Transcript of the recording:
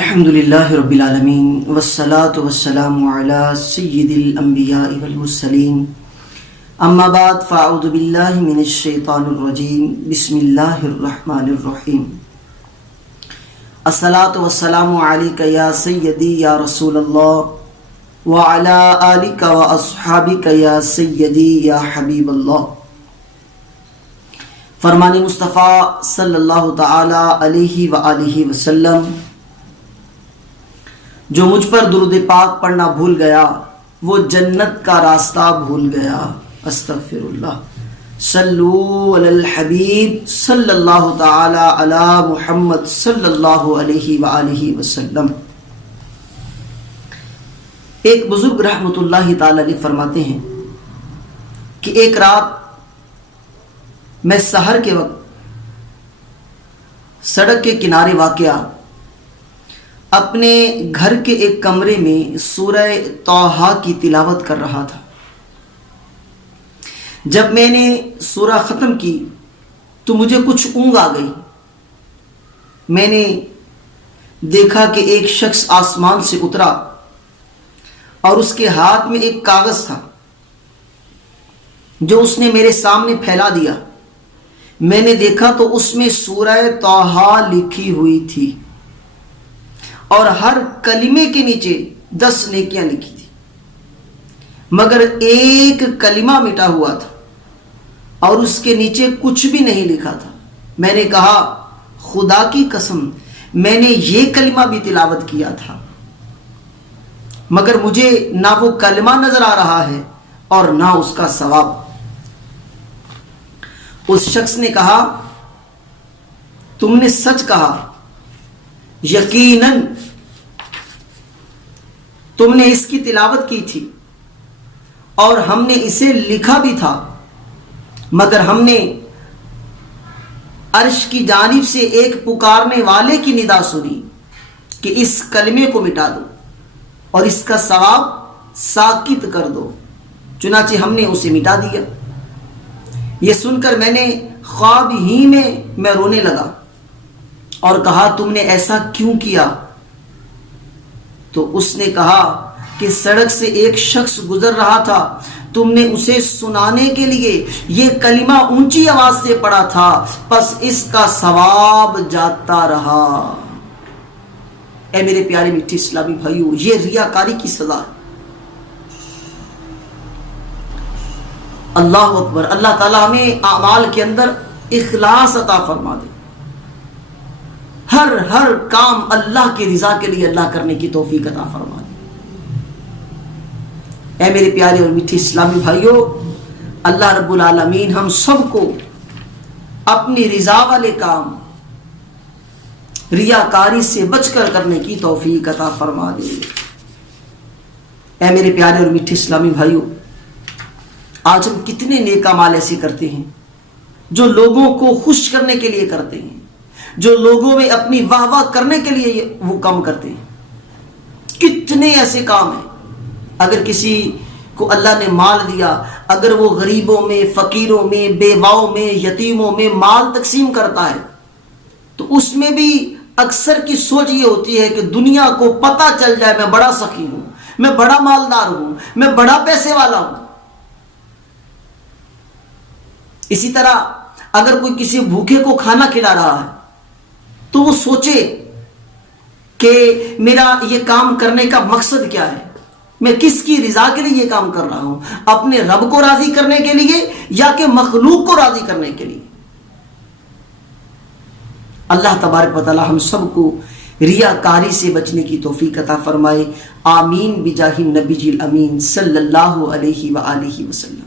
الحمدللہ رب العالمین والصلاة والسلام علی سید الانبیاء والمرسلین اما بعد فاعوذ باللہ من الشیطان الرجیم بسم اللہ الرحمن الرحیم الصلاة والسلام علیک یا سیدی یا رسول اللہ وعلی آلک و اصحابک یا سیدی یا حبیب اللہ۔ فرمان مصطفیٰ صلی اللہ تعالی علیہ وآلہ وسلم، جو مجھ پر درود پاک پڑھنا بھول گیا وہ جنت کا راستہ بھول گیا۔ استغفر اللہ۔ صلو علی الحبیب صلی اللہ تعالی علی محمد صلی اللہ علیہ وآلہ وسلم۔ ایک بزرگ رحمۃ اللہ تعالی علیہ فرماتے ہیں کہ ایک رات میں سحر کے وقت سڑک کے کنارے واقع اپنے گھر کے ایک کمرے میں سورہ طٰہٰ کی تلاوت کر رہا تھا۔ جب میں نے سورہ ختم کی تو مجھے کچھ اونگ آ گئی۔ میں نے دیکھا کہ ایک شخص آسمان سے اترا اور اس کے ہاتھ میں ایک کاغذ تھا جو اس نے میرے سامنے پھیلا دیا۔ میں نے دیکھا تو اس میں سورہ طٰہٰ لکھی ہوئی تھی اور ہر کلمے کے نیچے 10 نیکیاں لکھی تھی، مگر ایک کلمہ مٹا ہوا تھا اور اس کے نیچے کچھ بھی نہیں لکھا تھا۔ میں نے کہا خدا کی قسم میں نے یہ کلمہ بھی تلاوت کیا تھا، مگر مجھے نہ وہ کلمہ نظر آ رہا ہے اور نہ اس کا ثواب۔ اس شخص نے کہا تم نے سچ کہا، یقیناً تم نے اس کی تلاوت کی تھی اور ہم نے اسے لکھا بھی تھا، مگر ہم نے عرش کی جانب سے ایک پکارنے والے کی ندا سنی کہ اس کلمے کو مٹا دو اور اس کا ثواب ساکت کر دو، چنانچہ ہم نے اسے مٹا دیا۔ یہ سن کر میں نے خواب ہی میں رونے لگا اور کہا تم نے ایسا کیوں کیا؟ تو اس نے کہا کہ سڑک سے ایک شخص گزر رہا تھا، تم نے اسے سنانے کے لیے یہ کلمہ اونچی آواز سے پڑھا تھا، پس اس کا ثواب جاتا رہا۔ اے میرے پیارے میٹھے اسلامی بھائیو، یہ ریاکاری کی سزا ہے۔ اللہ اکبر۔ اللہ تعالیٰ ہمیں اعمال کے اندر اخلاص عطا فرما دے، ہر کام اللہ کی رضا کے لیے اللہ کرنے کی توفیق عطا فرما دے۔ اے میرے پیارے اور میٹھے اسلامی بھائیو، اللہ رب العالمین ہم سب کو اپنی رضا والے کام ریاکاری سے بچ کر کرنے کی توفیق عطا فرما دے۔ اے میرے پیارے اور میٹھے اسلامی بھائیو، آج ہم کتنے نیک اعمال ایسے کرتے ہیں جو لوگوں کو خوش کرنے کے لیے کرتے ہیں، جو لوگوں میں اپنی واہ واہ کرنے کے لیے وہ کام کرتے ہیں۔ کتنے ایسے کام ہیں، اگر کسی کو اللہ نے مال دیا، اگر وہ غریبوں میں، فقیروں میں، بیواؤں میں، یتیموں میں مال تقسیم کرتا ہے تو اس میں بھی اکثر کی سوچ یہ ہوتی ہے کہ دنیا کو پتہ چل جائے میں بڑا سخی ہوں، میں بڑا مالدار ہوں، میں بڑا پیسے والا ہوں۔ اسی طرح اگر کوئی کسی بھوکے کو کھانا کھلا رہا ہے تو وہ سوچے کہ میرا یہ کام کرنے کا مقصد کیا ہے، میں کس کی رضا کے لیے یہ کام کر رہا ہوں، اپنے رب کو راضی کرنے کے لیے یا کہ مخلوق کو راضی کرنے کے لیے۔ اللہ تبارک و تعالی ہم سب کو ریاکاری سے بچنے کی توفیق عطا فرمائے۔ آمین بجاہ النبی الامین صلی اللہ علیہ وآلہ وسلم۔